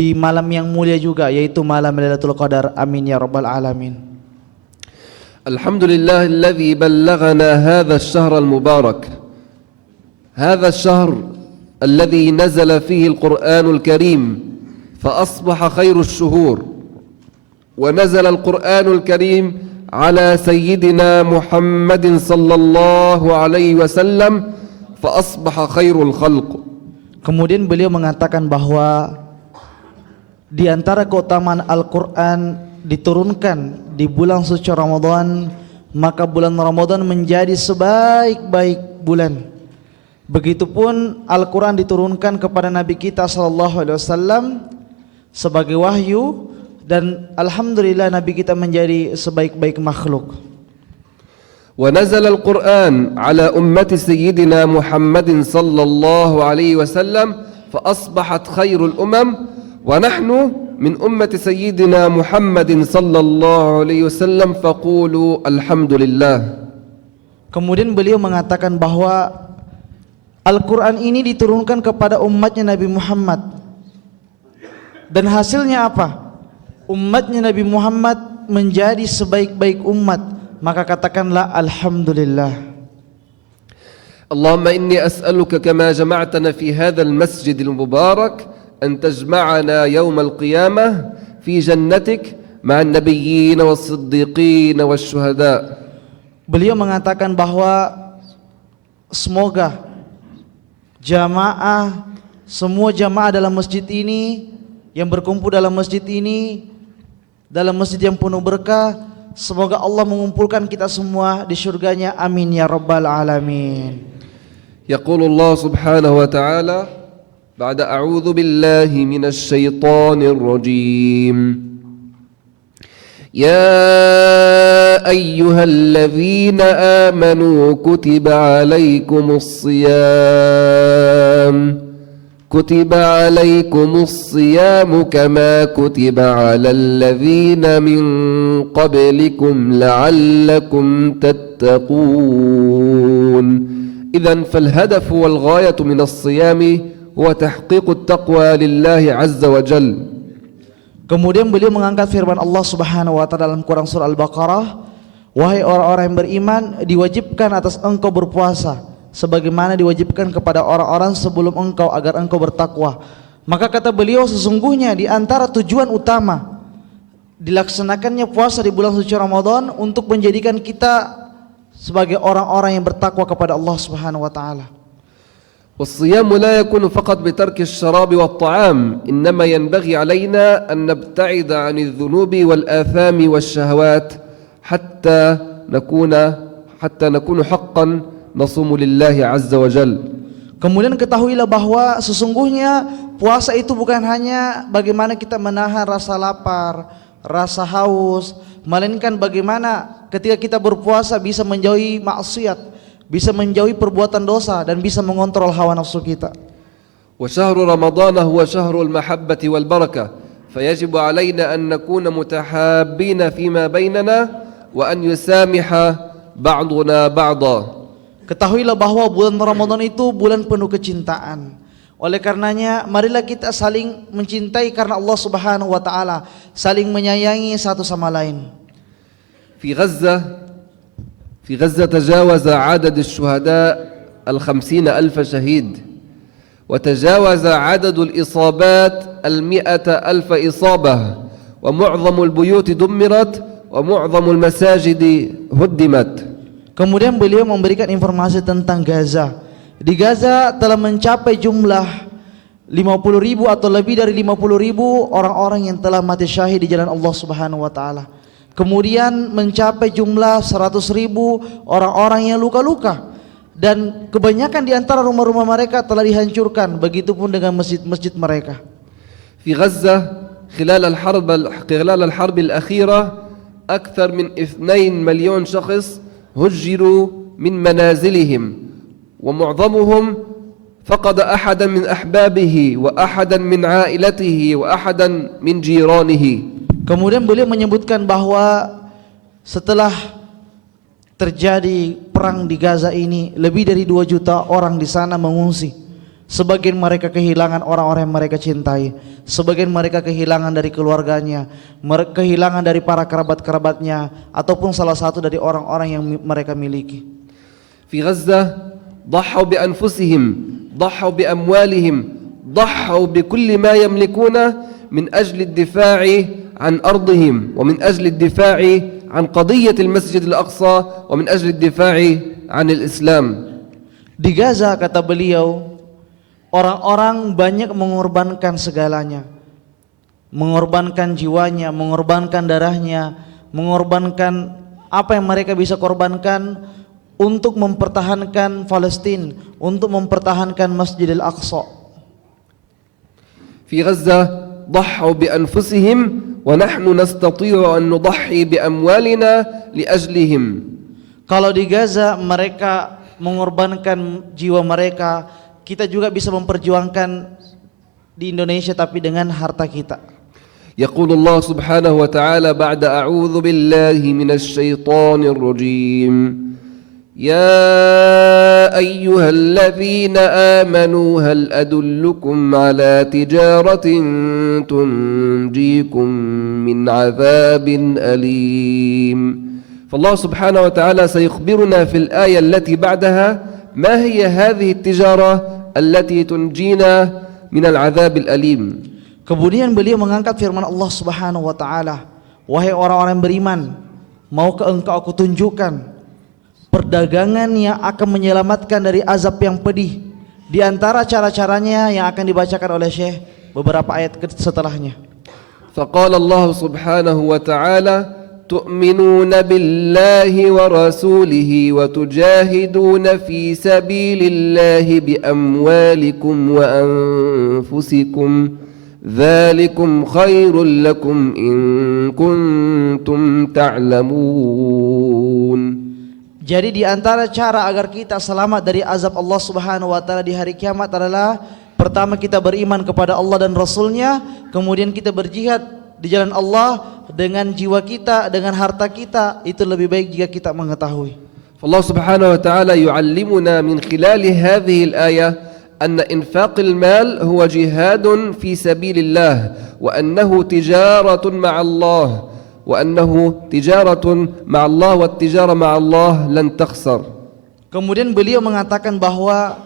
di malam yang mulia juga, yaitu malam Lailatul Qadar. Amin ya rabbal alamin. Alhamdulillah alladzi ballaghana hadha ash-shahr al-mubarak. Hadha ash-shahr alladzi nazala fihi al-Qur'anul Karim fa asbaha khairu ash-shuhur. Wa nazala al-Qur'anul Karim ala sayyidina Muhammadin sallallahu alaihi wasallam fa asbaha khairul khalq. Kemudian beliau mengatakan bahwa di antara keutamaan Al-Quran diturunkan di bulan suci Ramadan, maka bulan Ramadan menjadi sebaik-baik bulan. Begitupun Al-Quran diturunkan kepada Nabi kita SAW sebagai wahyu, dan alhamdulillah Nabi kita menjadi sebaik-baik makhluk. ونزل القرآن على أمة سيدنا محمد صلى الله عليه وسلم فأصبحت خير الأمم ونحن من أمة سيدنا محمد صلى الله عليه وسلم فقولوا الحمد لله. Kemudian beliau mengatakan bahwa Al-Quran ini diturunkan kepada umatnya Nabi Muhammad, dan hasilnya apa? Umatnya Nabi Muhammad menjadi sebaik-baik umat, maka katakanlah alhamdulillah. اللهم إني أسألك كما جمعتنا في هذا المسجد المبارك أن تجمعنا يوم القيامة في جنتك مع النبيين والصديقين والشهداء. Beliau mengatakan bahwa semoga semua jamaah dalam masjid ini, yang berkumpul dalam masjid ini, dalam masjid yang penuh berkah, semoga Allah mengumpulkan kita semua di surganya. Amin ya rabbal alamin. يقول الله سبحانه وتعالى بعد أعوذ بالله من الشيطان الرجيم يا أيها الذين آمنوا كتب عليكم الصيام كما كتب على الذين من قبلكم لعلكم تتقون. إذن فالهدف والغاية من الصيام هو تحقيق التقوى لله عز وجل. Kemudian beliau mengangkat firman Allah Subhanahu wa taala dalam Quran surah Al-Baqarah, wahai orang-orang yang beriman, diwajibkan atas engkau berpuasa sebagaimana diwajibkan kepada orang-orang sebelum engkau agar engkau bertakwa. Maka kata beliau, sesungguhnya di antara tujuan utama dilaksanakannya puasa di bulan suci Ramadan untuk menjadikan kita sebagai orang-orang yang bertakwa kepada Allah Subhanahu wa taala. والصيام لا يكون فقط بترك الشراب والطعام، إنما ينبغي علينا أن نبتعد عن الذنوب والآثام والشهوات حتى نكون حقا نصوم لله عز وجل. Kemudian ketahuilah bahwa sesungguhnya puasa itu bukan hanya bagaimana kita menahan rasa lapar, rasa haus, melainkan bagaimana ketika kita berpuasa bisa menjauhi maksiat, bisa menjauhi perbuatan dosa, dan bisa mengontrol hawa nafsu kita. وشهر رمضان هو شهر المحبة والبركة، فيجب علينا أن نكون متحابين فيما بيننا وأن يسامح بعضنا بعضا. Ketahuilah bahwa bulan Ramadan itu bulan penuh kecintaan. Oleh karenanya marilah kita saling mencintai karena Allah Subhanahu wa taala, saling menyayangi satu sama lain. في غزة تجاوز عدد الشهداء 50,000 شهيد، وتجاوز عدد الإصابات 100,000 إصابة، ومعظم البيوت دمرت ومعظم المساجد هدمت. Kemudian beliau memberikan informasi tentang Gaza. Di Gaza telah mencapai jumlah 50.000 atau lebih dari 50.000 orang-orang yang telah mati syahid di jalan Allah Subhanahu wa taala. Kemudian mencapai jumlah 100.000 orang-orang yang luka-luka, dan kebanyakan di antara rumah-rumah mereka telah dihancurkan, begitupun dengan masjid-masjid mereka. في غزة خلال الحرب الأخيرة أكثر من 2 مليون شخص هجروا من منازلهم، ومعظمهم فقد أحدا من أحبابه وأحدا من عائلته وأحدا من جيرانه. Kemudian beliau menyebutkan bahwa setelah terjadi perang di Gaza ini, lebih dari 2 juta orang di sana mengungsi. Sebagian mereka kehilangan orang-orang yang mereka cintai, sebagian mereka kehilangan dari keluarganya, kehilangan dari para kerabat-kerabatnya, ataupun salah satu dari orang-orang yang mereka miliki. في غزة ضحوا بأنفسهم، ضحوا بأموالهم، ضحوا بكل ما يملكونه من أجل الدفاع عن أرضهم، ومن أجل الدفاع عن قضية المسجد الأقصى، ومن أجل الدفاع عن الإسلام. Di Gaza, kata beliau, orang-orang banyak mengorbankan segalanya, mengorbankan jiwanya, mengorbankan darahnya, mengorbankan apa yang mereka bisa korbankan untuk mempertahankan Palestina, untuk mempertahankan Masjidil Aqsa. في غزة ضحوا بأنفسهم ونحن نستطيع أن نضحي بأموالنا لأجلهم. Kalau di Gaza mereka mengorbankan jiwa mereka, kita juga bisa memperjuangkan di Indonesia tapi dengan harta kita. يقول الله سبحانه وتعالى بعد أعوذ بالله من الشيطان الرجيم: يا أيها الذين آمنوا هل أدلكم على تجارة تنجيكم من عذاب أليم. فالله سبحانه وتعالى سيخبرنا في الآية التي بعدها ما هي هذه التجارة التي تنجينا من العذاب الأليم. Kemudian beliau mengangkat firman Allah Subhanahu wa taala, wahai orang-orang beriman, maukah engkau aku tunjukkan perdagangan yang akan menyelamatkan dari azab yang pedih. Di antara cara-caranya yang akan dibacakan oleh Syekh beberapa ayat setelahnya. فقال الله سبحانه وتعالى: تؤمنون بالله ورسوله وتجاهدون في سبيل الله بأموالكم وأنفسكم ذلكم خير لكم إن كنتم تعلمون. Jadi di antara cara agar kita selamat dari azab Allah Subhanahu wa taala di hari kiamat adalah pertama kita beriman kepada Allah dan Rasulnya, kemudian kita berjihad di jalan Allah dengan jiwa kita, dengan harta kita. Itu lebih baik jika kita mengetahui. Allah Subhanahu wa taala yu'allimuna min khilal hadhihi al-ayah أن إنفاق المال هو جهاد في سبيل الله وأنه تجارة مع الله وأنه تجارة مع الله والتجارة مع الله لن تخسر. Kemudian beliau mengatakan bahwa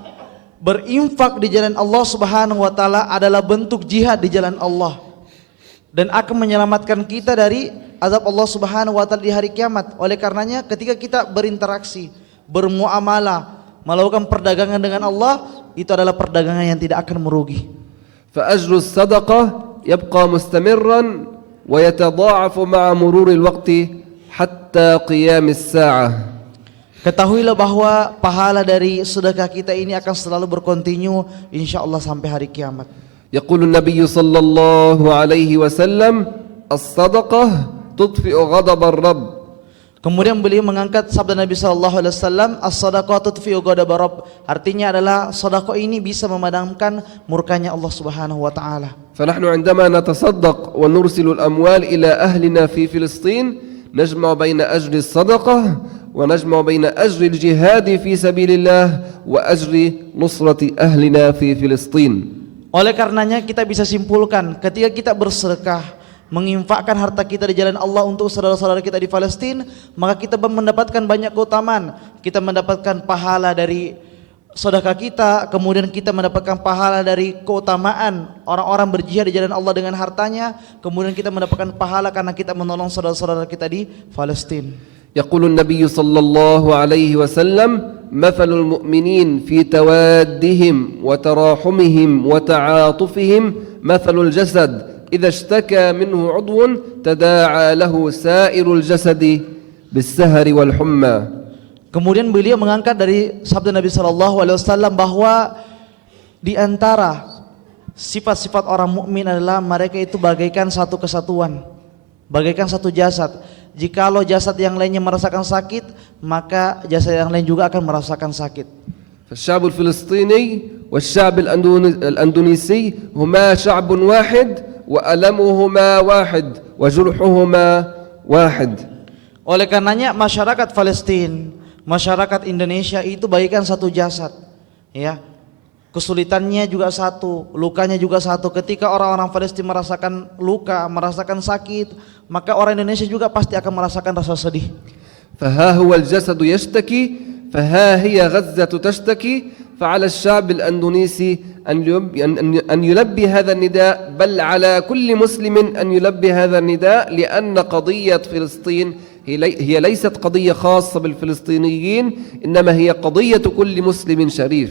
berinfak di jalan Allah Subhanahu wa taala adalah bentuk jihad di jalan Allah dan akan menyelamatkan kita dari azab Allah Subhanahu wa taala di hari kiamat. Oleh karenanya ketika kita berinteraksi, bermuamalah, melakukan perdagangan dengan Allah, itu adalah perdagangan yang tidak akan merugi. فأجر الصدقة يبقى مستمرا ويتضاعف مع مرور الوقت حتى قيام الساعة. Ketahuilah bahwa pahala dari sedekah kita ini akan selalu berkontinu insyaallah sampai hari kiamat. يقول النبي صلى الله عليه وسلم: الصدقة تطفئ غضب الرب. Kemudian beliau mengangkat sabda Nabi SAW, as-sadaqah tudfi'u ghadaba rabb. Artinya adalah sedekah ini bisa memadamkan murkanya Allah Subhanahu wa taala. فنحن عندما نتصدق ونرسل الأموال إلى أهلنا في فلسطين نجمع بين أجر الصدقة ونجمع بين أجر الجهاد في سبيل الله وأجر نصرة أهلنا في فلسطين. Oleh karenanya kita bisa simpulkan ketika kita bersedekah, menginfakkan harta kita di jalan Allah untuk saudara-saudara kita di Palestina, maka kita mendapatkan banyak keutamaan. Kita mendapatkan pahala dari sedekah kita, kemudian kita mendapatkan pahala dari keutamaan orang-orang berjihad di jalan Allah dengan hartanya, kemudian kita mendapatkan pahala karena kita menolong saudara-saudara kita di Palestina. يقول النبي صلى الله عليه وسلم: مثل المؤمنين في توادهم وتراحمهم وتعاطفهم مثل الجسد إذا اشتكى منه عضو تداعى له سائر الجسد بالسهر والحمى. Kemudian beliau mengangkat dari sabda Nabi SAW bahwa di antara sifat-sifat orang mukmin adalah mereka itu bagaikan satu kesatuan, bagaikan satu jasad. Jikalau jasad yang lainnya merasakan sakit, maka jasad yang lain juga akan merasakan sakit. فالشعب الفلسطيني والشعب الأندونيسي هما شعب واحد وألمهما واحد وجرحهما واحد. Oleh karenanya masyarakat Palestina, masyarakat Indonesia itu bagaikan satu jasad, ya. kesulitannya juga satu, lukanya juga satu. Ketika orang-orang Palestina merasakan luka, merasakan sakit, maka orang Indonesia juga pasti akan merasakan rasa sedih. فها هو الجسد يشتكي فها هي غزة تشتكي فعلى الشعب الأندونيسي أن يلبي هذا النداء بل على كل مسلم أن يلبي هذا النداء لأن قضية فلسطين هي ليست قضية خاصة بالفلسطينيين إنما هي قضية كل مسلم شريف.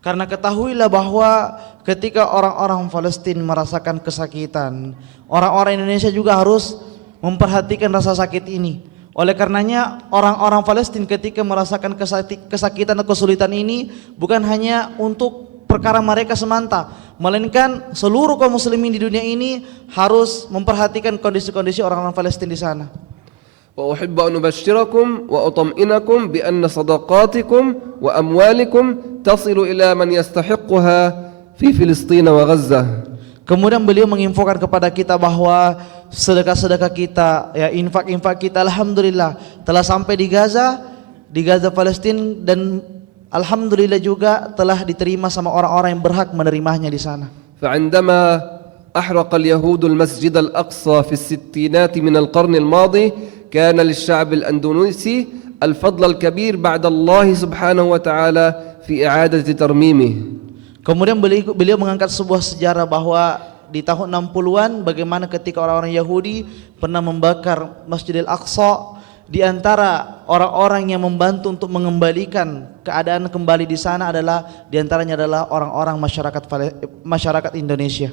Karena ketahuilah bahwa ketika orang-orang Palestina merasakan kesakitan, orang-orang Indonesia juga harus memperhatikan rasa sakit ini. Oleh karenanya orang-orang Palestina ketika merasakan kesakitan dan kesulitan ini bukan hanya untuk perkara mereka semata, melainkan seluruh kaum muslimin di dunia ini harus memperhatikan kondisi-kondisi orang-orang Palestina di sana. وأحب أن أبشركم وأطمئنكم بأن صدقاتكم وأموالكم تصل إلى من يستحقها في فلسطين وغزة. Kemudian beliau menginfokan kepada kita bahwa sedekah-sedekah kita, ya infak-infak kita alhamdulillah telah sampai di Gaza Palestina, dan alhamdulillah juga telah diterima sama orang-orang yang berhak menerimanya di sana. فعندما أحرق اليهود المسجد الأقصى في الستينات من القرن الماضي كان للشعب الأندونيسي الفضل الكبير بعد الله سبحانه وتعالى في إعادة ترميمه. Kemudian beliau mengangkat sebuah sejarah bahwa di tahun 60-an bagaimana ketika orang-orang Yahudi pernah membakar Masjidil Aqsa, di antara orang-orang yang membantu untuk mengembalikan keadaan kembali di sana adalah di antaranya adalah orang-orang masyarakat Indonesia.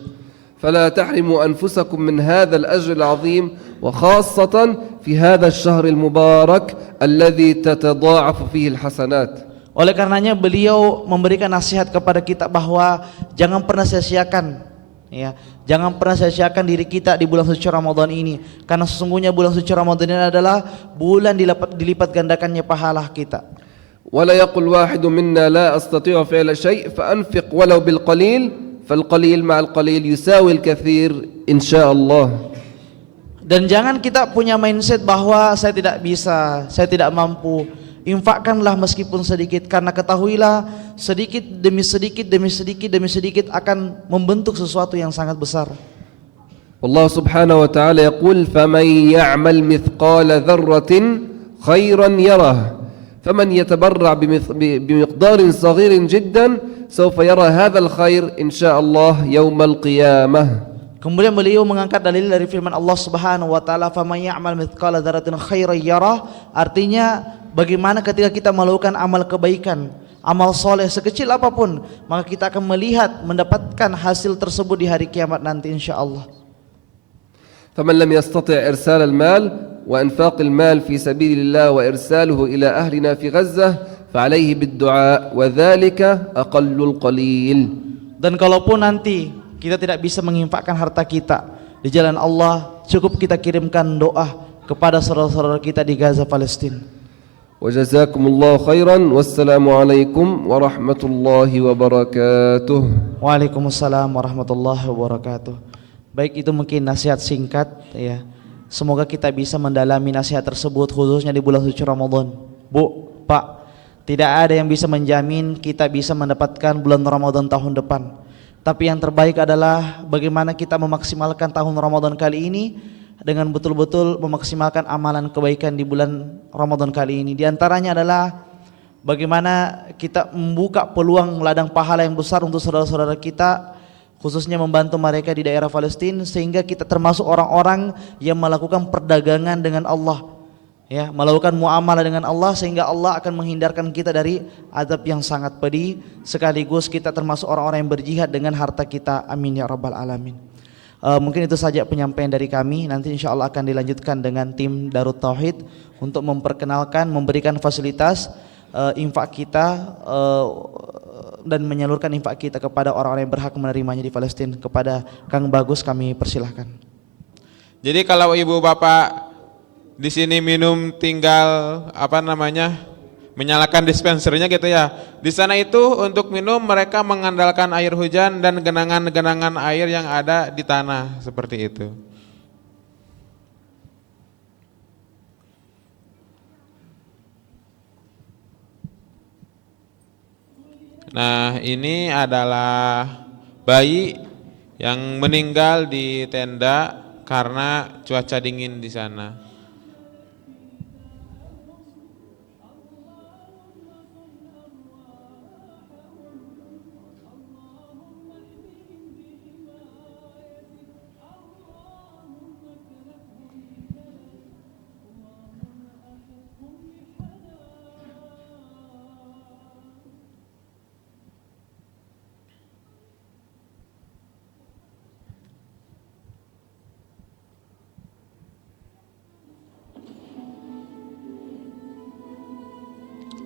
فلا تحرموا أنفسكم من هذا الأجر العظيم وخاصة في هذا الشهر المبارك الذي تتضاعف فيه الحسنات. Oleh karenanya beliau memberikan nasihat kepada kita bahwa jangan pernah sia-siakan, ya, jangan pernah sia-siakan diri kita di bulan suci Ramadan ini, karena sesungguhnya bulan suci Ramadan ini adalah bulan dilipat gandakannya pahala kita. ولا يقل واحد منا لا أستطيع فعل شيء فأنفق ولو بالقليل فالقليل مع القليل يساوي الكثير إن شاء الله. Dan jangan kita punya mindset bahwa saya tidak bisa, saya tidak mampu. Infakkanlah meskipun sedikit, karena ketahuilah sedikit demi sedikit demi sedikit demi sedikit akan membentuk sesuatu yang sangat besar. والله سبحانه وتعالى يقول فمن يعمل مثقال ذرة خيرا يره فمن يتبرع بمقدار صغير جدا سوف يرى هذا الخير إن شاء الله يوم القيامة. Kemudian beliau mengangkat dalil dari firman Allah Subhanahu wa taala, "Faman ya'mal mithqala dzarratin khairan yarah." Artinya bagaimana ketika kita melakukan amal kebaikan, amal soleh sekecil apapun, maka kita akan melihat mendapatkan hasil tersebut di hari kiamat nanti insyaallah. فمن لم يستطع إرسال المال وإنفاق المال في سبيل الله وإرساله إلى أهلنا في غزة فعليه بالدعاء وذلك أقل القليل. Dan kalaupun nanti kita tidak bisa menginfakkan harta kita di jalan Allah, cukup kita kirimkan doa kepada saudara-saudara kita di Gaza Palestina. وجزاكم الله خيرا والسلام عليكم ورحمة الله وبركاته. Waalaikumsalam warahmatullahi wabarakatuh. Baik, itu mungkin nasihat singkat, ya. Semoga kita bisa mendalami nasihat tersebut khususnya di bulan suci Ramadan. Bu, Pak, tidak ada yang bisa menjamin kita bisa mendapatkan bulan Ramadan tahun depan. Tapi yang terbaik adalah bagaimana kita memaksimalkan tahun Ramadan kali ini dengan betul-betul memaksimalkan amalan kebaikan di bulan Ramadan kali ini. Di antaranya adalah bagaimana kita membuka peluang ladang pahala yang besar untuk saudara-saudara kita, khususnya membantu mereka di daerah Palestina, sehingga kita termasuk orang-orang yang melakukan perdagangan dengan Allah, ya, melakukan muamalah dengan Allah, sehingga Allah akan menghindarkan kita dari azab yang sangat pedih, sekaligus kita termasuk orang-orang yang berjihad dengan harta kita. Amin ya rabbal alamin. Mungkin itu saja penyampaian dari kami. Nanti insya Allah akan dilanjutkan dengan tim Darut Tauhid untuk memperkenalkan, memberikan fasilitas infak kita dan menyalurkan infak kita kepada orang-orang yang berhak menerimanya di Palestina. Kepada Kang Bagus kami persilahkan. Jadi kalau ibu bapak di sini minum tinggal menyalakan dispensernya gitu ya. Di sana itu untuk minum mereka mengandalkan air hujan dan genangan-genangan air yang ada di tanah seperti itu. Nah, ini adalah bayi yang meninggal di tenda karena cuaca dingin di sana.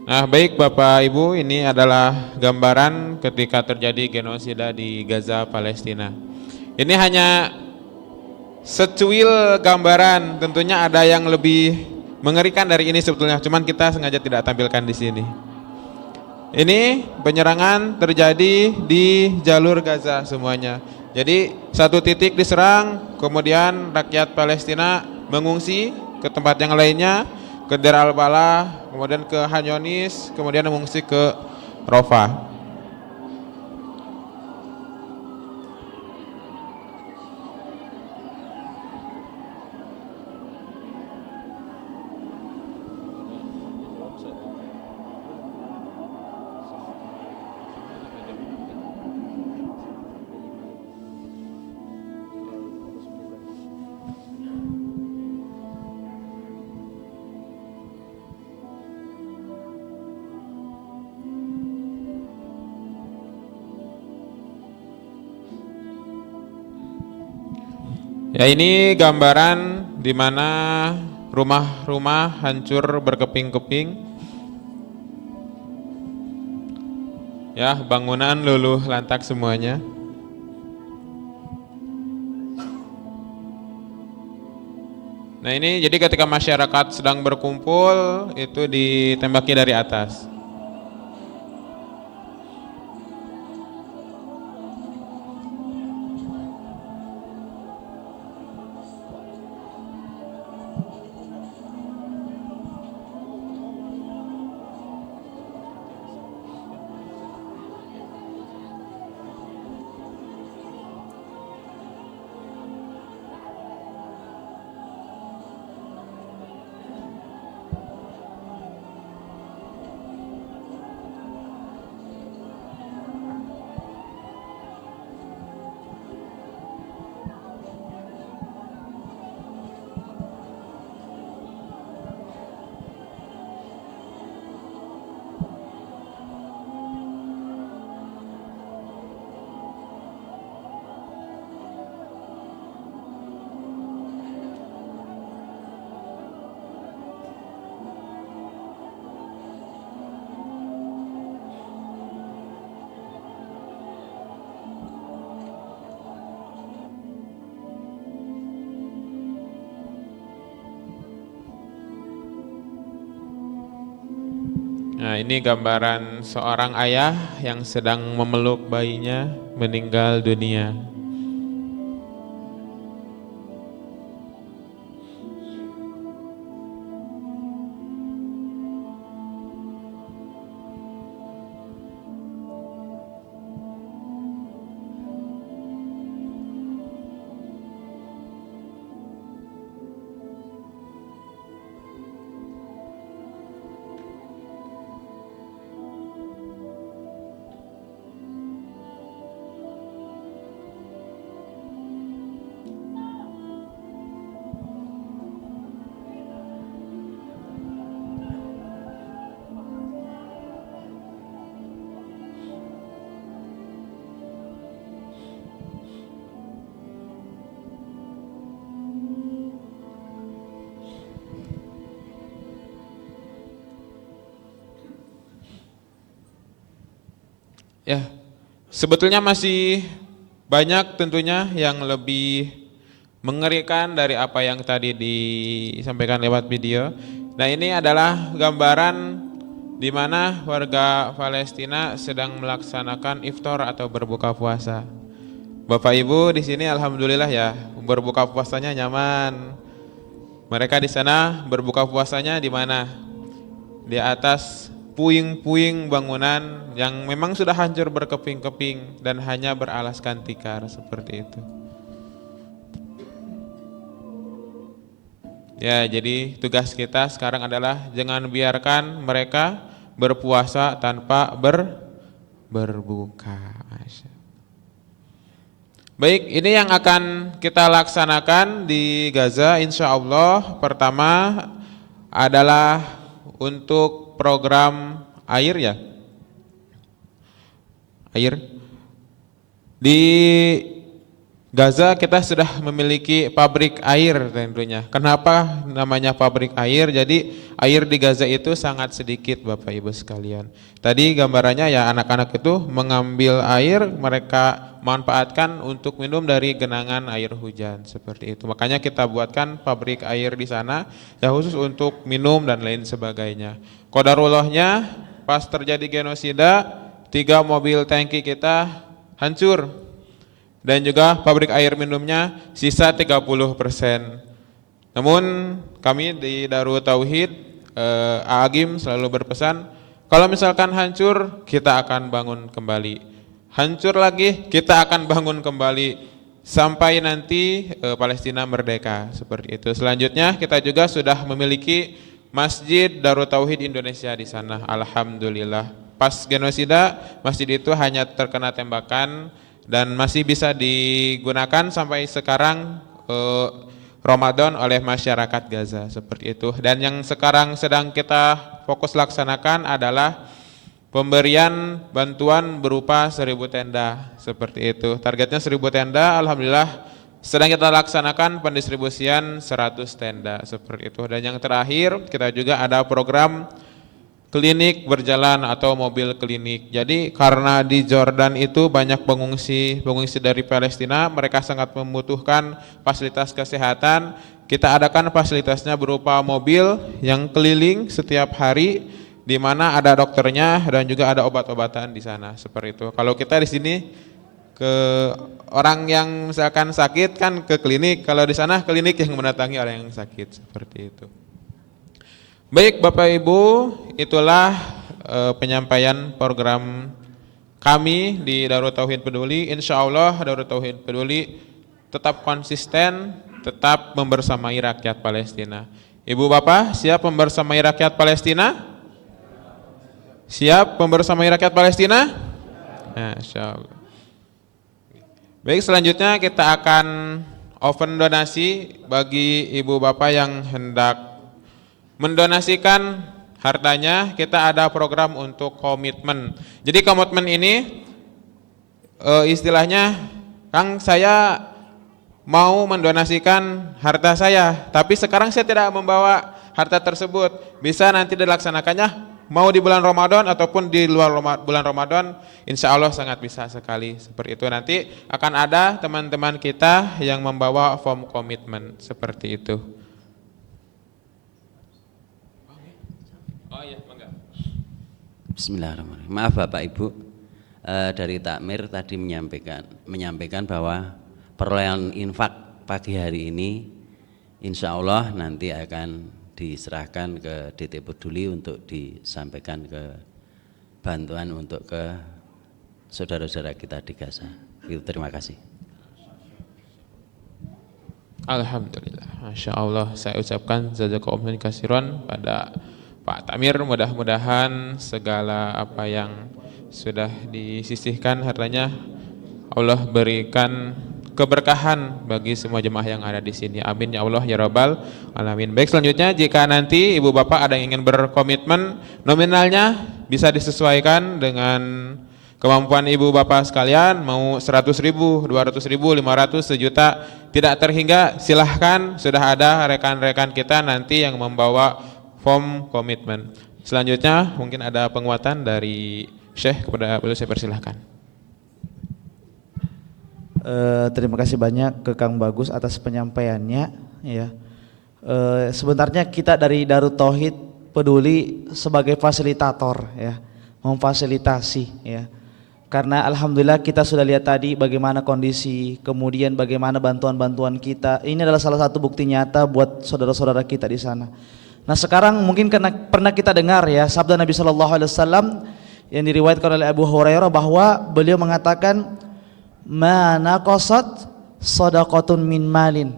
Nah, baik Bapak Ibu, ini adalah gambaran ketika terjadi genosida di Gaza, Palestina. Ini hanya secuil gambaran, tentunya ada yang lebih mengerikan dari ini sebetulnya, cuman kita sengaja tidak tampilkan di sini. Ini penyerangan terjadi di jalur Gaza semuanya. Jadi satu titik diserang, kemudian rakyat Palestina mengungsi ke tempat yang lainnya, ke Deir al-Balah, kemudian ke Han Yunis, kemudian mengungsi ke Rafah. Ya, ini gambaran di mana rumah-rumah hancur berkeping-keping. Ya, bangunan luluh lantak semuanya. Nah, ini jadi ketika masyarakat sedang berkumpul itu ditembaki dari atas. Nah, ini gambaran seorang ayah yang sedang memeluk bayinya meninggal dunia. Ya, sebetulnya masih banyak tentunya yang lebih mengerikan dari apa yang tadi disampaikan lewat video. Nah, ini adalah gambaran di mana warga Palestina sedang melaksanakan iftar atau berbuka puasa. Bapak Ibu di sini alhamdulillah ya, berbuka puasanya nyaman. Mereka di sana berbuka puasanya di mana? Di atas puing-puing bangunan yang memang sudah hancur berkeping-keping dan hanya beralaskan tikar seperti itu. Ya, jadi tugas kita sekarang adalah jangan biarkan mereka berpuasa tanpa berbuka. Baik, ini yang akan kita laksanakan di Gaza insya Allah. Pertama adalah untuk program air ya. Air. Di Gaza kita sudah memiliki pabrik air tentunya. Kenapa namanya pabrik air? Jadi air di Gaza itu sangat sedikit Bapak Ibu sekalian. Tadi gambarannya ya anak-anak itu mengambil air, mereka manfaatkan untuk minum dari genangan air hujan seperti itu. Makanya kita buatkan pabrik air di sana ya khusus untuk minum dan lain sebagainya. Qadarullahnya pas terjadi genosida 3 mobil tangki kita hancur. Dan juga pabrik air minumnya sisa 30%. Namun kami di Darut Tauhid Agim selalu berpesan, kalau misalkan hancur kita akan bangun kembali. Hancur lagi kita akan bangun kembali sampai nanti Palestina merdeka seperti itu. Selanjutnya kita juga sudah memiliki Masjid Darut Tauhid Indonesia di sana. Alhamdulillah. Pas genosida masjid itu hanya terkena tembakan dan masih bisa digunakan sampai sekarang Ramadan oleh masyarakat Gaza seperti itu. Dan yang sekarang sedang kita fokus laksanakan adalah pemberian bantuan berupa 1000 tenda seperti itu. Targetnya 1000 tenda, alhamdulillah sedang kita laksanakan pendistribusian 100 tenda seperti itu. Dan yang terakhir kita juga ada program klinik berjalan atau mobil klinik. Jadi karena di Jordan itu banyak pengungsi dari Palestina, mereka sangat membutuhkan fasilitas kesehatan. Kita adakan fasilitasnya berupa mobil yang keliling setiap hari, di mana ada dokternya dan juga ada obat-obatan di sana seperti itu. Kalau kita di sini ke orang yang misalkan sakit kan ke klinik, kalau di sana klinik yang mendatangi orang yang sakit seperti itu. Baik Bapak Ibu, itulah penyampaian program kami di Darut Tauhid Peduli. Insya Allah Darut Tauhid Peduli tetap konsisten, tetap membersamai rakyat Palestina. Ibu Bapak siap membersamai rakyat Palestina? Siap membersamai rakyat Palestina? Insya Allah. Baik, selanjutnya kita akan open donasi bagi Ibu Bapak yang hendak mendonasikan hartanya. Kita ada program untuk komitmen. Jadi komitmen ini istilahnya, Kang saya mau mendonasikan harta saya, tapi sekarang saya tidak membawa harta tersebut. Bisa nanti dilaksanakannya mau di bulan Ramadan ataupun di luar bulan Ramadan, insya Allah sangat bisa sekali seperti itu. Nanti akan ada teman-teman kita yang membawa form komitmen seperti itu. Bismillahirrahmanirrahim. Maaf Bapak Ibu, dari Takmir tadi menyampaikan bahwa perolehan infak pagi hari ini insya Allah nanti akan diserahkan ke DT Peduli untuk disampaikan ke bantuan untuk ke saudara-saudara kita di Gaza. Terima kasih. Alhamdulillah, Masya Allah, saya ucapkan jazakumullah khairan pada Pak Takmir. Mudah-mudahan segala apa yang sudah disisihkan hartanya Allah berikan keberkahan bagi semua jemaah yang ada di sini. Amin ya Allah ya Rabbal alamin. Baik, selanjutnya jika nanti Ibu Bapak ada yang ingin berkomitmen, nominalnya bisa disesuaikan dengan kemampuan Ibu Bapak sekalian, mau 100.000, 200.000, 500, 1 juta, tidak terhingga, silahkan. Sudah ada rekan-rekan kita nanti yang membawa form komitmen. Selanjutnya mungkin ada penguatan dari Syekh, kepada beliau saya persilahkan. Terima kasih banyak ke Kang Bagus atas penyampaiannya. Ya, sebenarnya kita dari Darut Tauhid Peduli sebagai fasilitator, ya, memfasilitasi, ya. Karena alhamdulillah kita sudah lihat tadi bagaimana kondisi, kemudian bagaimana bantuan-bantuan kita. Ini adalah salah satu bukti nyata buat saudara-saudara kita di sana. Nah sekarang mungkin pernah kita dengar ya sabda Nabi Shallallahu Alaihi Wasallam yang diriwayatkan oleh Abu Hurairah bahwa beliau mengatakan ma naqasat shadaqatun min malin,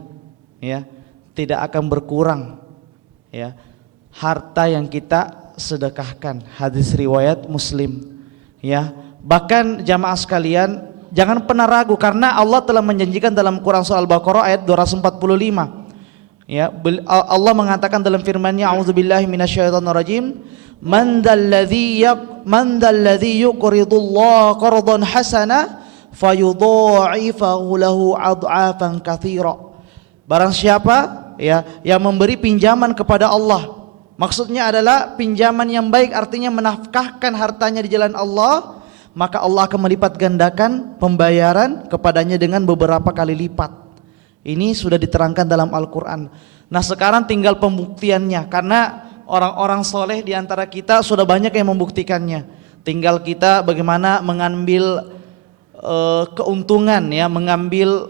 ya, tidak akan berkurang ya harta yang kita sedekahkan. Hadis riwayat Muslim ya. Bahkan jamaah sekalian jangan pernah ragu karena Allah telah menjanjikan dalam Quran surah Al-Baqarah ayat 245 ya, Allah mengatakan dalam firman-Nya a'udzubillahi minasyaitonirrajim man dzalladzi yuqridullaha qardan hasana fayudha'ifahu lahu ad'afan katsira. Barang siapa ya yang memberi pinjaman kepada Allah, maksudnya adalah pinjaman yang baik, artinya menafkahkan hartanya di jalan Allah, maka Allah akan melipat gandakan pembayaran kepadanya dengan beberapa kali lipat. Ini sudah diterangkan dalam Al-Quran. Nah sekarang tinggal pembuktiannya, karena orang-orang soleh di antara kita sudah banyak yang membuktikannya. Tinggal kita bagaimana mengambil keuntungan ya, mengambil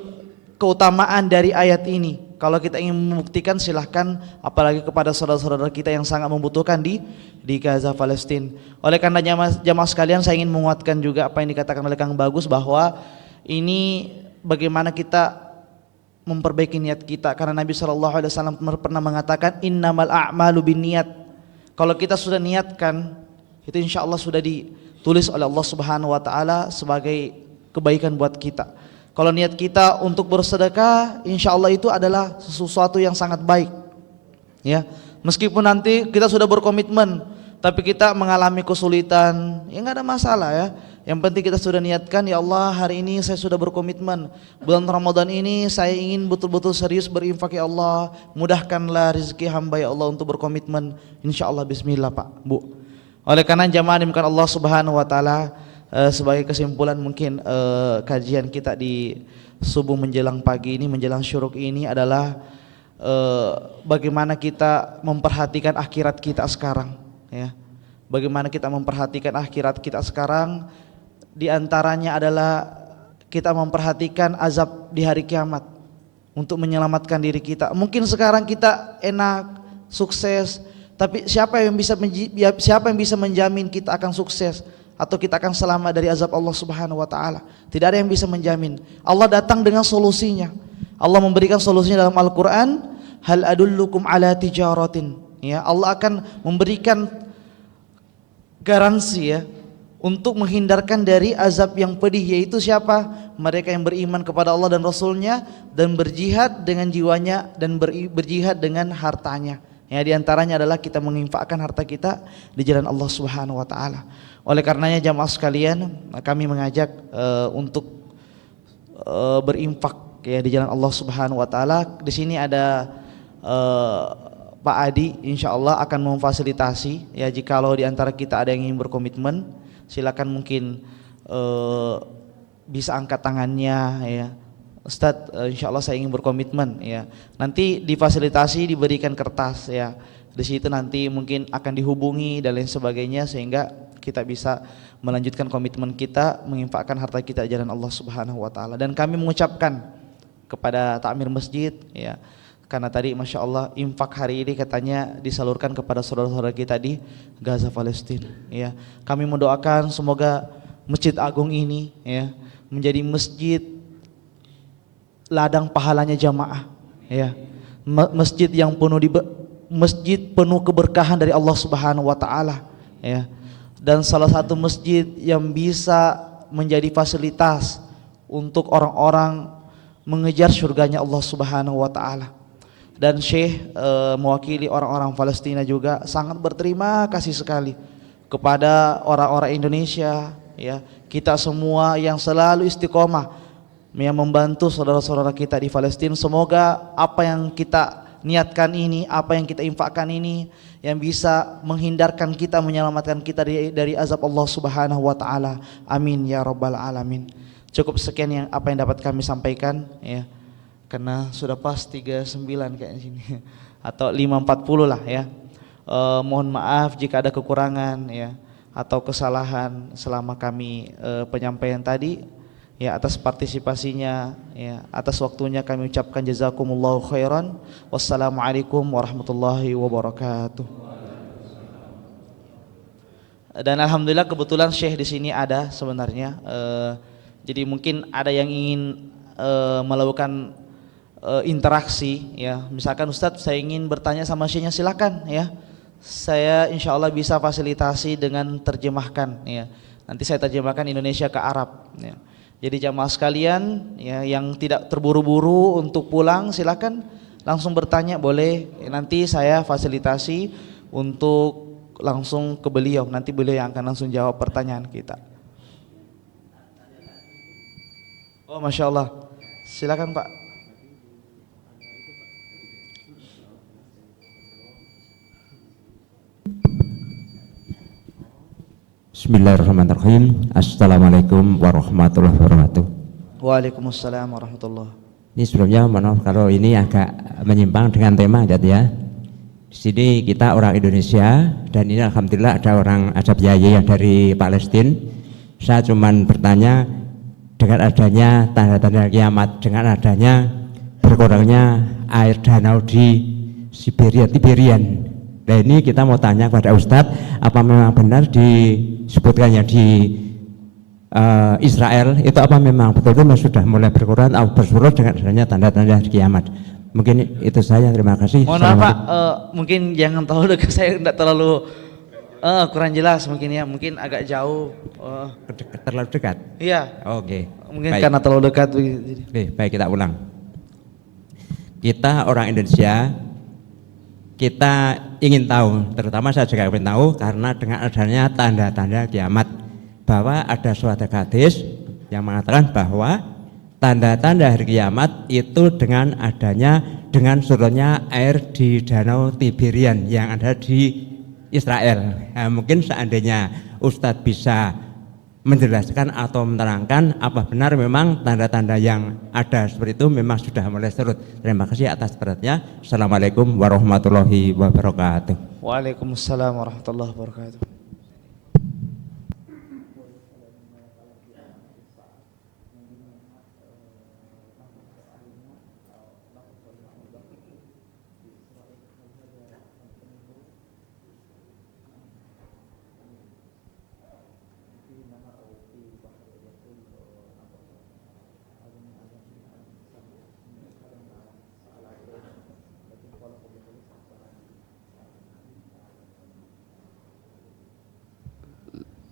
keutamaan dari ayat ini. Kalau kita ingin membuktikan silahkan, apalagi kepada saudara-saudara kita yang sangat membutuhkan di Gaza, Palestina. Oleh karena jamaah sekalian, saya ingin menguatkan juga apa yang dikatakan oleh Kang Bagus bahwa ini bagaimana kita memperbaiki niat kita, karena Nabi SAW pernah mengatakan innamal a'malu binniyat. Kalau kita sudah niatkan, itu insya Allah sudah ditulis oleh Allah Subhanahu Wa Taala sebagai kebaikan buat kita. Kalau niat kita untuk bersedekah, insya Allah itu adalah sesuatu yang sangat baik. Ya, meskipun nanti kita sudah berkomitmen, tapi kita mengalami kesulitan, ya nggak ada masalah ya. Yang penting kita sudah niatkan, ya Allah hari ini saya sudah berkomitmen, bulan Ramadan ini saya ingin betul-betul serius berinfak ya Allah, mudahkanlah rezeki hamba ya Allah untuk berkomitmen, insya Allah bismillah Pak Bu. Oleh karena jamaah dimulakan Allah Subhanahu Wa Taala, sebagai kesimpulan mungkin kajian kita di subuh menjelang pagi ini, menjelang syuruk ini adalah bagaimana kita memperhatikan akhirat kita sekarang ya. Bagaimana kita memperhatikan akhirat kita sekarang, di antaranya adalah kita memperhatikan azab di hari kiamat untuk menyelamatkan diri kita. Mungkin sekarang kita enak, sukses, tapi siapa yang bisa menjamin kita akan sukses atau kita akan selamat dari azab Allah Subhanahu Wa Taala? Tidak ada yang bisa menjamin. Allah datang dengan solusinya. Allah memberikan solusinya dalam Al-Quran. Hal adullukum ala tijaratin. Ya, Allah akan memberikan garansi ya untuk menghindarkan dari azab yang pedih, yaitu siapa? Mereka yang beriman kepada Allah dan Rasulnya dan berjihad dengan jiwanya dan berjihad dengan hartanya. Ya, di antaranya adalah kita menginfakkan harta kita di jalan Allah Subhanahu Wa Taala. Oleh karenanya jamaah sekalian, kami mengajak untuk berinfak ya di jalan Allah Subhanahu Wa Taala. Di sini ada Pak Adi, insya Allah akan memfasilitasi ya, jikalau di antara kita ada yang ingin berkomitmen, silakan mungkin bisa angkat tangannya ya. Ustadz, insya Allah saya ingin berkomitmen ya. Nanti difasilitasi, diberikan kertas ya. Di situ nanti mungkin akan dihubungi dan lain sebagainya sehingga kita bisa melanjutkan komitmen kita menginfakkan harta kita di jalan Allah Subhanahu Wa Taala. Dan kami mengucapkan kepada takmir masjid ya, karena tadi masya Allah infak hari ini katanya disalurkan kepada saudara-saudara kita di Gaza, Palestina ya. Kami mendoakan semoga Masjid Agung ini ya menjadi masjid ladang pahalanya jamaah ya, masjid yang masjid penuh keberkahan dari Allah Subhanahu Wa Taala ya, dan salah satu masjid yang bisa menjadi fasilitas untuk orang-orang mengejar surganya Allah Subhanahu Wa Taala. Dan Syekh mewakili orang-orang Palestina juga sangat berterima kasih sekali kepada orang-orang Indonesia ya, kita semua yang selalu istiqomah yang membantu saudara-saudara kita di Palestina. Semoga apa yang kita niatkan ini, apa yang kita infakkan ini yang bisa menghindarkan kita, menyelamatkan kita dari azab Allah Subhanahu Wa Taala. Amin ya rabbal alamin. Cukup sekian yang apa yang dapat kami sampaikan ya, karena sudah pas 39 kayaknya sini atau 5.40 lah ya. Mohon maaf jika ada kekurangan ya atau kesalahan selama kami penyampaian tadi. ya atas partisipasinya, ya atas waktunya kami ucapkan jazakumullahu khairan. Wassalamualaikum warahmatullahi wabarakatuh. Dan alhamdulillah kebetulan Syekh di sini ada sebenarnya. Jadi mungkin ada yang ingin melakukan interaksi, ya. Misalkan Ustadz saya ingin bertanya sama Syekhnya, silakan ya. Saya insya Allah bisa fasilitasi dengan terjemahkan, ya. Nanti saya terjemahkan Indonesia ke Arab, ya. Jadi jamaah sekalian, ya, yang tidak terburu-buru untuk pulang silakan langsung bertanya boleh. Nanti saya fasilitasi untuk langsung ke beliau. Nanti beliau yang akan langsung jawab pertanyaan kita. Oh, masya Allah. Silakan Pak. Bismillahirrahmanirrahim. Assalamualaikum warahmatullahi wabarakatuh. Waalaikumsalam warahmatullahi. Ini sebelumnya mohon maaf kalau ini agak menyimpang dengan tema ya. Di sini kita orang Indonesia dan ini alhamdulillah ada biaya yang dari Palestina. Saya cuman bertanya dengan adanya tanda-tanda kiamat, dengan adanya berkurangnya air danau di Tiberian. Nah ini kita mau tanya kepada Ustadz, apa memang benar disebutkannya di Israel itu apa memang betul-betul sudah mulai berkurang atau bersurut dengan adanya tanda-tanda kiamat? Mungkin itu saja, terima kasih. Mohon maaf Pak, mungkin jangan terlalu dekat, saya tidak terlalu kurang jelas mungkin ya, mungkin agak jauh. Terlalu dekat? Iya. Oke. Mungkin baik. karena terlalu dekat. Oke, baik, kita ulang. Kita orang Indonesia, kita ingin tahu, terutama saya juga ingin tahu karena dengan adanya tanda-tanda kiamat, bahwa ada suatu hadis yang mengatakan bahwa tanda-tanda hari kiamat itu dengan surutnya air di danau Tiberian yang ada di Israel. Nah, mungkin seandainya Ustadz bisa menjelaskan atau menerangkan apa benar memang tanda-tanda yang ada seperti itu memang sudah mulai surut. Terima kasih atas perhatiannya. Assalamualaikum warahmatullahi wabarakatuh. Waalaikumsalam warahmatullahi wabarakatuh.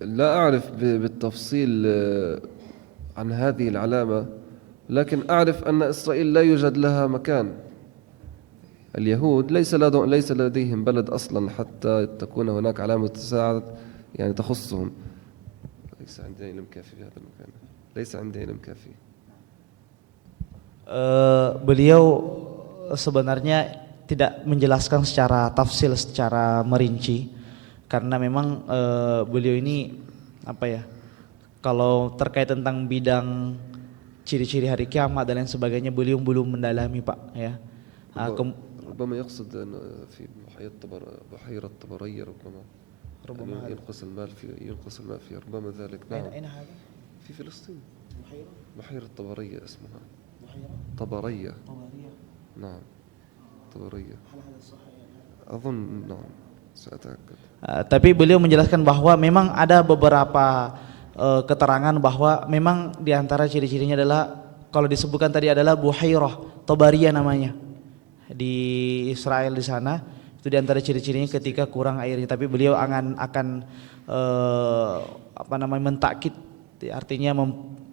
لا أعرف بالتفصيل عن هذه العلامة، لكن أعرف أن إسرائيل لا يوجد لها مكان. اليهود ليس لديهم بلد أصلا حتى تكون هناك علامة الساعة يعني تخصهم. ليس عندنا علم كافي في هذا المكان، ليس عندنا علم كافي. Beliau sebenarnya tidak menjelaskan secara tafsil, secara merinci, karena memang beliau ini apa ya, kalau terkait tentang bidang ciri-ciri hari kiamat dan lain sebagainya beliau belum mendalami Pak ya. ربما يقصد في بحيرة طبرية ربما ينقص الماء في ربما ذلك. نعم. أين هذا؟ في فلسطين. بحيرة طبرية اسمها. طبرية. نعم. طبرية. أظن نعم. سأتأكد. Tapi beliau menjelaskan bahwa memang ada beberapa keterangan bahwa memang diantara ciri-cirinya adalah kalau disebutkan tadi adalah Buhairah Tabariyah namanya di Israel di sana, itu diantara ciri-cirinya ketika kurang airnya. Tapi beliau akan mentakkid, artinya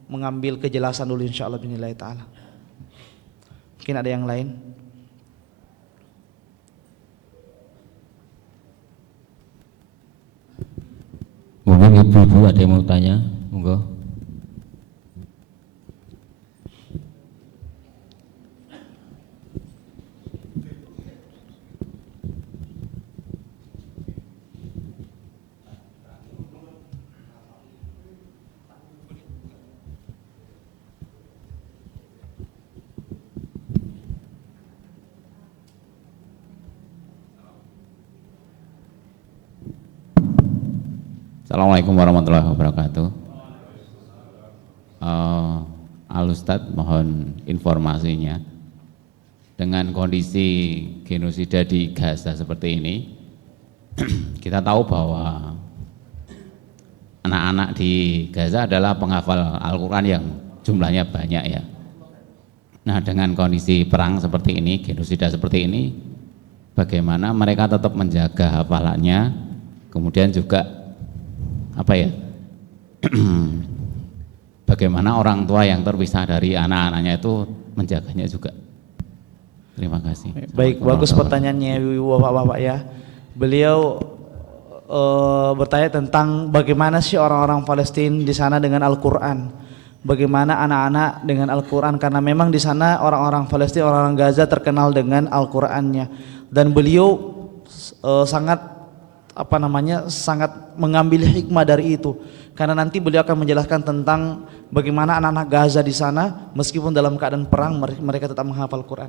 mengambil kejelasan dulu insyaallah bismillah taala. Mungkin ada yang lain. Mungkin ibu-ibu ada yang mau tanya, monggo. Assalamualaikum warahmatullahi wabarakatuh. Al-Ustadz, mohon informasinya. Dengan kondisi genosida di Gaza seperti ini, kita tahu bahwa anak-anak di Gaza adalah penghafal Al-Quran yang jumlahnya banyak ya. Nah, dengan kondisi perang seperti ini, genosida seperti ini, bagaimana mereka tetap menjaga hafalannya, kemudian juga apa ya, bagaimana orang tua yang terpisah dari anak-anaknya itu menjaganya juga. Terima kasih. Baik, bagus pertanyaannya Bapak-bapak ya. Beliau bertanya tentang bagaimana sih orang-orang Palestina di sana dengan Al-Qur'an. Bagaimana anak-anak dengan Al-Qur'an, karena memang di sana orang-orang Palestina, orang-orang Gaza terkenal dengan Al-Qur'annya. Dan beliau sangat sangat mengambil hikmah dari itu. Karena nanti beliau akan menjelaskan tentang bagaimana anak-anak Gaza di sana meskipun dalam keadaan perang mereka tetap menghafal Quran.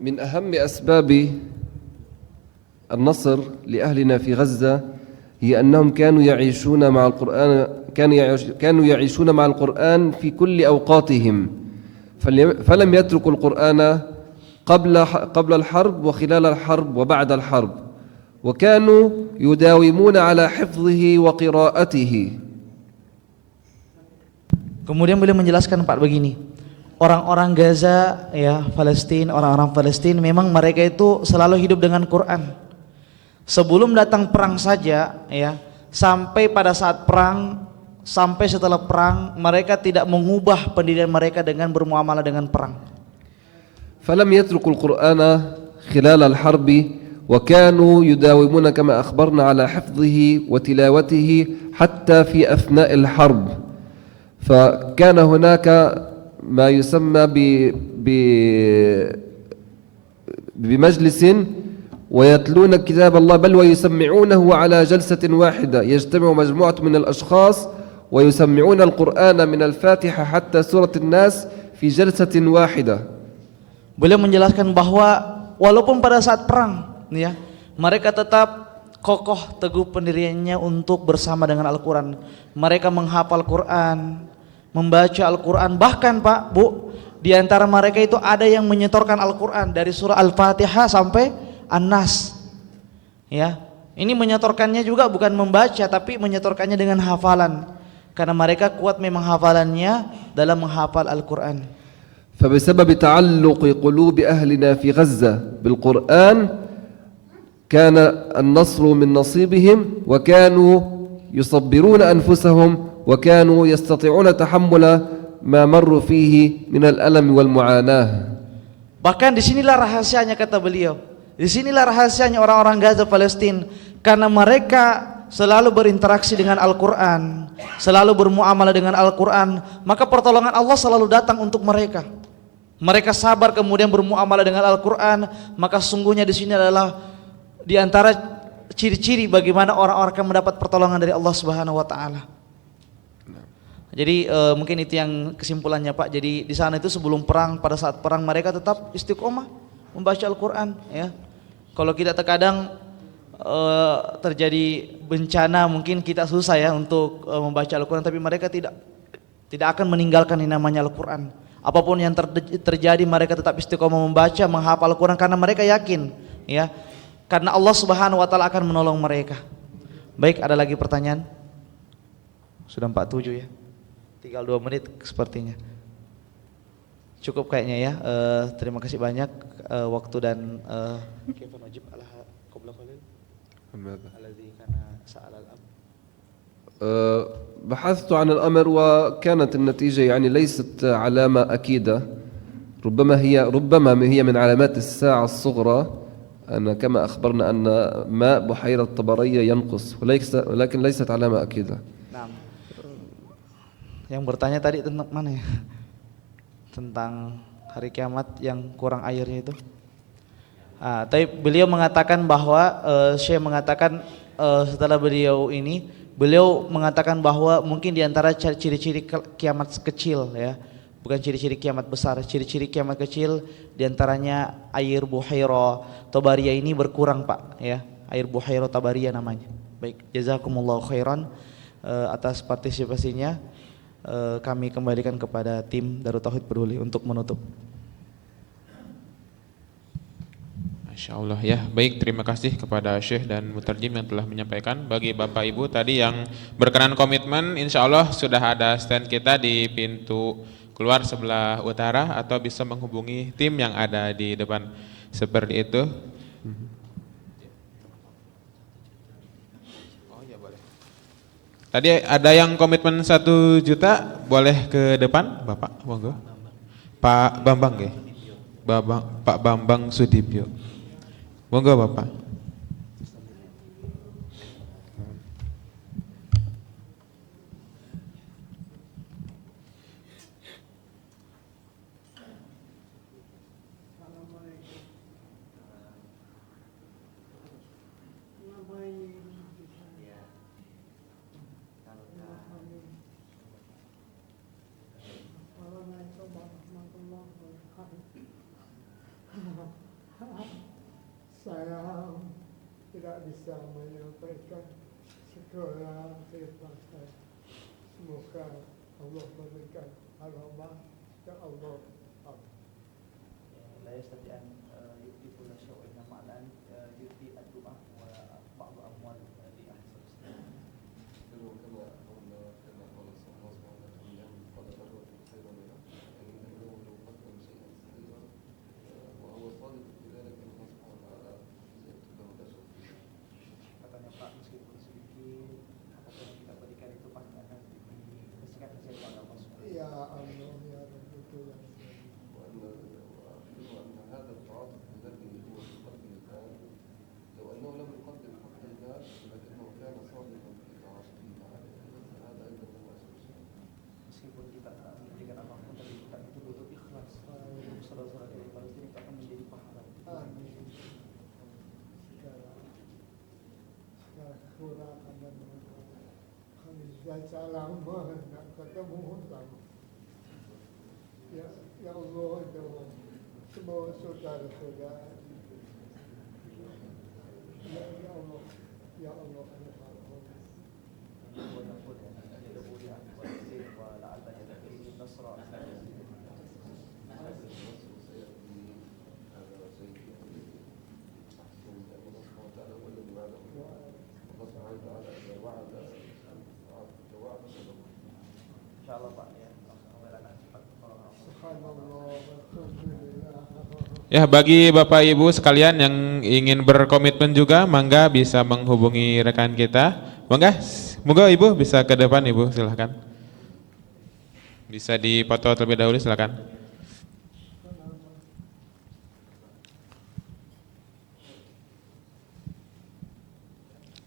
من أهم أسباب النصر لأهلنا في غزة هي أنهم كانوا يعيشون مع القرآن كانوا يعيشون مع القرآن في كل أوقاتهم فلم يتركوا القرآن قبل الحرب وخلال الحرب وبعد الحرب وكانوا يداومون على حفظه وقراءته. Kemudian beliau menjelaskan Pak begini, orang-orang Gaza ya, Palestina, orang-orang Palestina memang mereka itu selalu hidup dengan Quran. Sebelum datang perang saja ya, sampai pada saat perang, sampai setelah perang, mereka tidak mengubah pendirian mereka dengan bermuamalah dengan perang. فلم يتركوا القرآن خلال الحرب وكانوا يداومون كما أخبرنا على حفظه وتلاوته حتى في أثناء الحرب. فكان هناك ما يسمى بمجلس ويتلون كتاب الله بل ويسمعونه على جلسة واحدة، يجتمع مجموعة من الأشخاص ويسمعون القرآن من الفاتحة حتى سورة الناس في جلسة واحدة. Beliau menjelaskan bahwa walaupun pada saat perang ya, mereka tetap kokoh teguh pendiriannya untuk bersama dengan Al-Quran. Mereka menghafal Quran, membaca Al-Quran, bahkan Pak, Bu, di antara mereka itu ada yang menyetorkan Al-Quran dari surah Al-Fatihah sampai An-Nas. Ya, ini menyetorkannya juga bukan membaca, tapi menyetorkannya dengan hafalan, karena mereka kuat memang hafalannya dalam menghafal Al-Quran. فبسبب تعلق قلوب أهلنا في غزة بالقرآن كان النصر من نصيبهم وكانوا يصبرون أنفسهم وكانوا يستطيعون تحمل ما مروا فيه من الألم والمعاناة. Bahkan disinilah rahasianya kata beliau, disinilah rahasianya orang-orang Gaza Palestina, karena mereka selalu berinteraksi dengan Al-Quran, selalu bermuamalah dengan Al-Quran, maka pertolongan Allah selalu datang untuk mereka. Mereka sabar kemudian bermuamalah dengan Al-Quran, maka sungguhnya di sini adalah di antara ciri-ciri bagaimana orang-orang akan mendapat pertolongan dari Allah Subhanahu wa taala. Jadi mungkin itu yang kesimpulannya Pak. Jadi di sana itu sebelum perang, pada saat perang mereka tetap istiqomah membaca Al-Quran ya. Kalau kita terkadang terjadi bencana, mungkin kita susah ya untuk membaca Al-Quran, tapi mereka tidak akan meninggalkan yang namanya Al-Quran. Apapun yang terjadi mereka tetap istiqomah membaca, menghafal Al-Quran, karena mereka yakin ya, karena Allah Subhanahu wa taala akan menolong mereka. Baik, ada lagi pertanyaan? Sudah 47 ya. Tinggal 2 menit sepertinya. Cukup kayaknya ya. Terima kasih banyak waktu dan بحثت عن الأمر وكانت النتيجة يعني ليست علامة أكيدة، ربما هي من علامات الساعة الصغرى، أن كما أخبرنا أن ماء بحيرة طبرية ينقص ولكن ليست علامة أكيدة. Yang bertanya tadi tentang mana ya? Tentang hari kiamat yang kurang airnya itu. Tapi beliau mengatakan bahwa Syekh mengatakan setelah beliau mengatakan bahwa mungkin diantara ciri-ciri kiamat kecil ya, bukan ciri-ciri kiamat besar, ciri-ciri kiamat kecil diantaranya air Buhairah Tabariyah ini berkurang Pak ya, air Buhairah Tabariyah namanya. Baik, jazakumullahu khairan atas partisipasinya. Kami kembalikan kepada tim Darut Tauhid Peduli untuk menutup. Masya Allah ya, baik, terima kasih kepada Syekh dan Mutarjim yang telah menyampaikan. Bagi Bapak Ibu tadi yang berkenan komitmen, insya Allah sudah ada stand kita di pintu keluar sebelah utara atau bisa menghubungi tim yang ada di depan seperti itu. Oh ya boleh. Tadi ada yang komitmen 1 juta, boleh ke depan Bapak, monggo. Pak Bambang ya, Pak Bambang Sudibyo. Monggo Bapak. Saya tidak bisa menyampaikan segala keikhlasan. Semoga Allah memberikan pahala ya Allah. La yastati'an yu'ti kulla syai'in ma'lan yu'ti ad-du'a wa ba'd amwal li ahsan. Katanya Pak, meskipun sedikit apapun yang kita berikan itu pasti akan dibersihkan oleh Allah SWT. Ya Allah ya Rabbi Tuhan. Meskipun kita memberikan apapun tapi kita itu butuh ikhlas untuk saudara-saudara kita di Palestina, itu akan menjadi pahala. Amin. Segala kekurangan dan kami baca lama nak ketemu sama. Ya Allah jawab semua saudara-saudara. Ya Allah, ya Allah. Insyaallah Pak ya. Subhanallah, alhamdulillah. Ya, bagi Bapak Ibu sekalian yang ingin berkomitmen juga, mangga bisa menghubungi rekan kita. Monggo Ibu bisa ke depan Ibu, silakan. Bisa dipoto terlebih dahulu, silakan.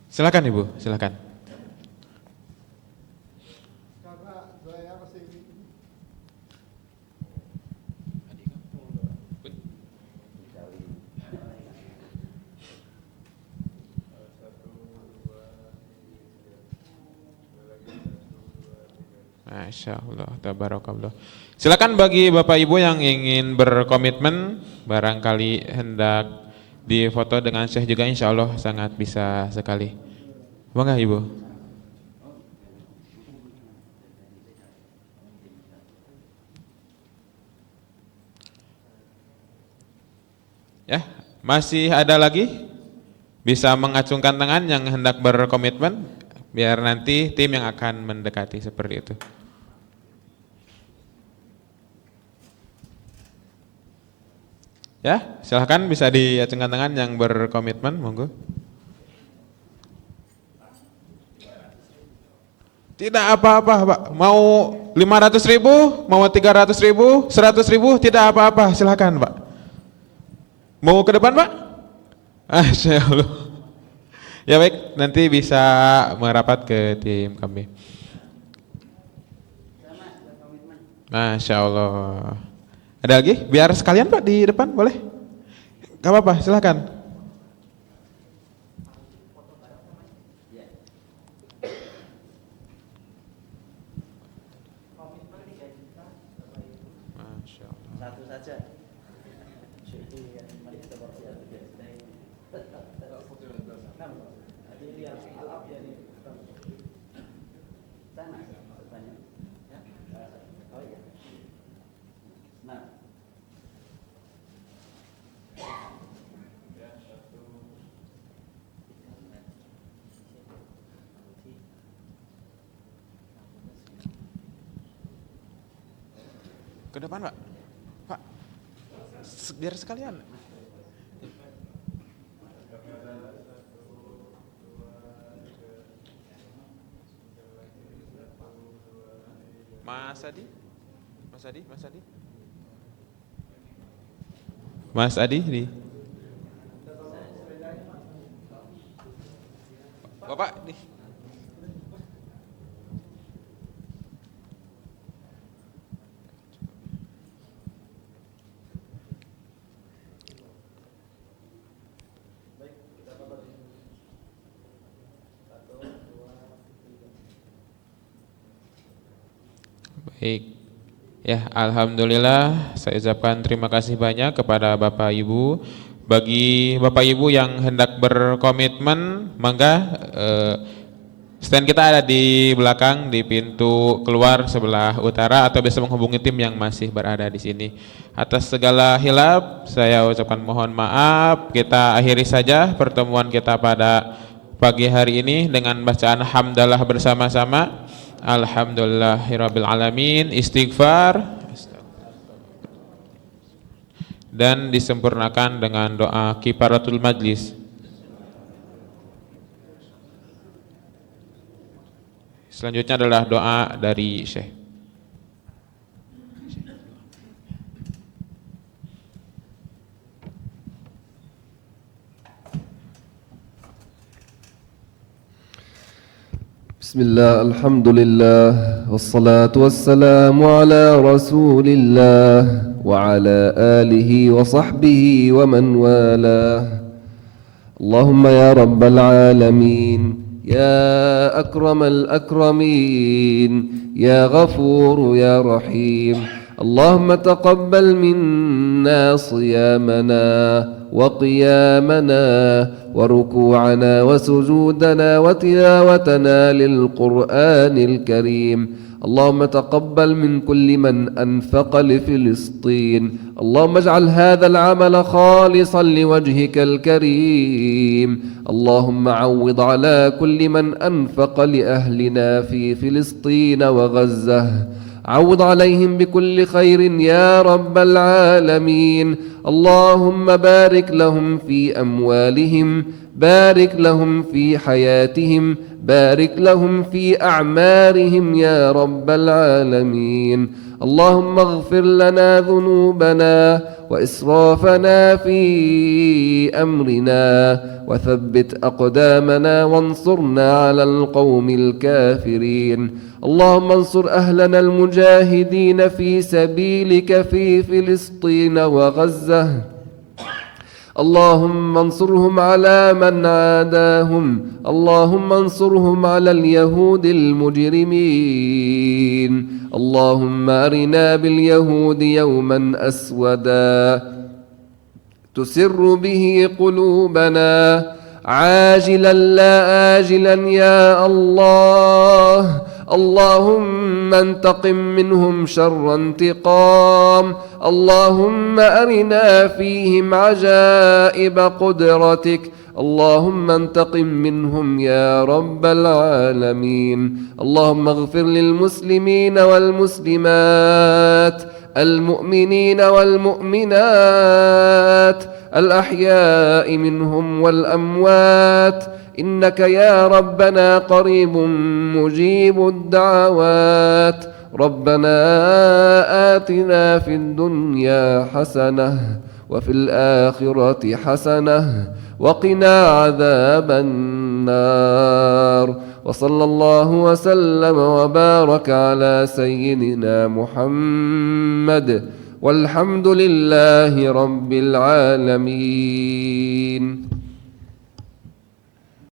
Silakan Ibu, silakan. Karena saya kesini Masya Allah, tabarakallah. Silakan bagi Bapak Ibu yang ingin berkomitmen, barangkali hendak difoto dengan Syekh juga, insya Allah sangat bisa sekali. Monggo Ibu. Ya, masih ada lagi? Bisa mengacungkan tangan yang hendak berkomitmen, biar nanti tim yang akan mendekati seperti itu. Ya, silahkan bisa diacungkan tangan yang berkomitmen, monggo. Tidak apa-apa Pak, mau 500.000, mau 300.000, 100.000, tidak apa-apa, silahkan Pak. Mau ke depan Pak? Masya Allah. Ya baik, nanti bisa merapat ke tim kami. Masya Allah. Ada lagi? Biar sekalian Pak di depan, boleh? Gak apa-apa, silahkan. Satu saja. Ke depan, Pak. Pak, biar sekalian. Mas Adi? Mas Adi? Mas Adi? Mas Adi di. Bapak di. Baik, ya alhamdulillah saya ucapkan terima kasih banyak kepada Bapak Ibu. Bagi Bapak Ibu yang hendak berkomitmen, mangga stand kita ada di belakang di pintu keluar sebelah utara atau bisa menghubungi tim yang masih berada di sini. Atas segala hilaf saya ucapkan mohon maaf. Kita akhiri saja pertemuan kita pada pagi hari ini dengan bacaan hamdalah bersama-sama. Alhamdulillahirabbil alamin, istighfar dan disempurnakan dengan doa kifaratul majlis. Selanjutnya adalah doa dari Syekh. بسم الله الحمد لله والصلاة والسلام على رسول الله وعلى آله وصحبه ومن والاه. اللهم يا رب العالمين يا أكرم الأكرمين يا غفور يا رحيم، اللهم تقبل منا صيامنا وقيامنا وركوعنا وسجودنا وتلاوتنا للقرآن الكريم. اللهم تقبل من كل من أنفق لفلسطين. اللهم اجعل هذا العمل خالصا لوجهك الكريم. اللهم عوض على كل من أنفق لأهلنا في فلسطين وغزة، عوض عليهم بكل خير يا رب العالمين. اللهم بارك لهم في أموالهم، بارك لهم في حياتهم، بارك لهم في أعمارهم يا رب العالمين. اللهم اغفر لنا ذنوبنا وإسرافنا في أمرنا وثبت أقدامنا وانصرنا على القوم الكافرين. اللهم انصر أهلنا المجاهدين في سبيلك في فلسطين وغزة. اللهم انصرهم على من عاداهم، اللهم انصرهم على اليهود المجرمين. اللهم أرنا باليهود يوما أسودا تسر به قلوبنا عاجلا لا آجلا يا الله. اللهم انتقم منهم شر انتقام. اللهم أرنا فيهم عجائب قدرتك. اللهم انتقم منهم يا رب العالمين. اللهم اغفر للمسلمين والمسلمات، المؤمنين والمؤمنات، الأحياء منهم والأموات، إنك يا ربنا قريب مجيب الدعوات. ربنا آتنا في الدنيا حسنة وفي الآخرة حسنة وقنا عذاب النار. وصلى الله وسلم وبارك على سيدنا محمد، والحمد لله رب العالمين.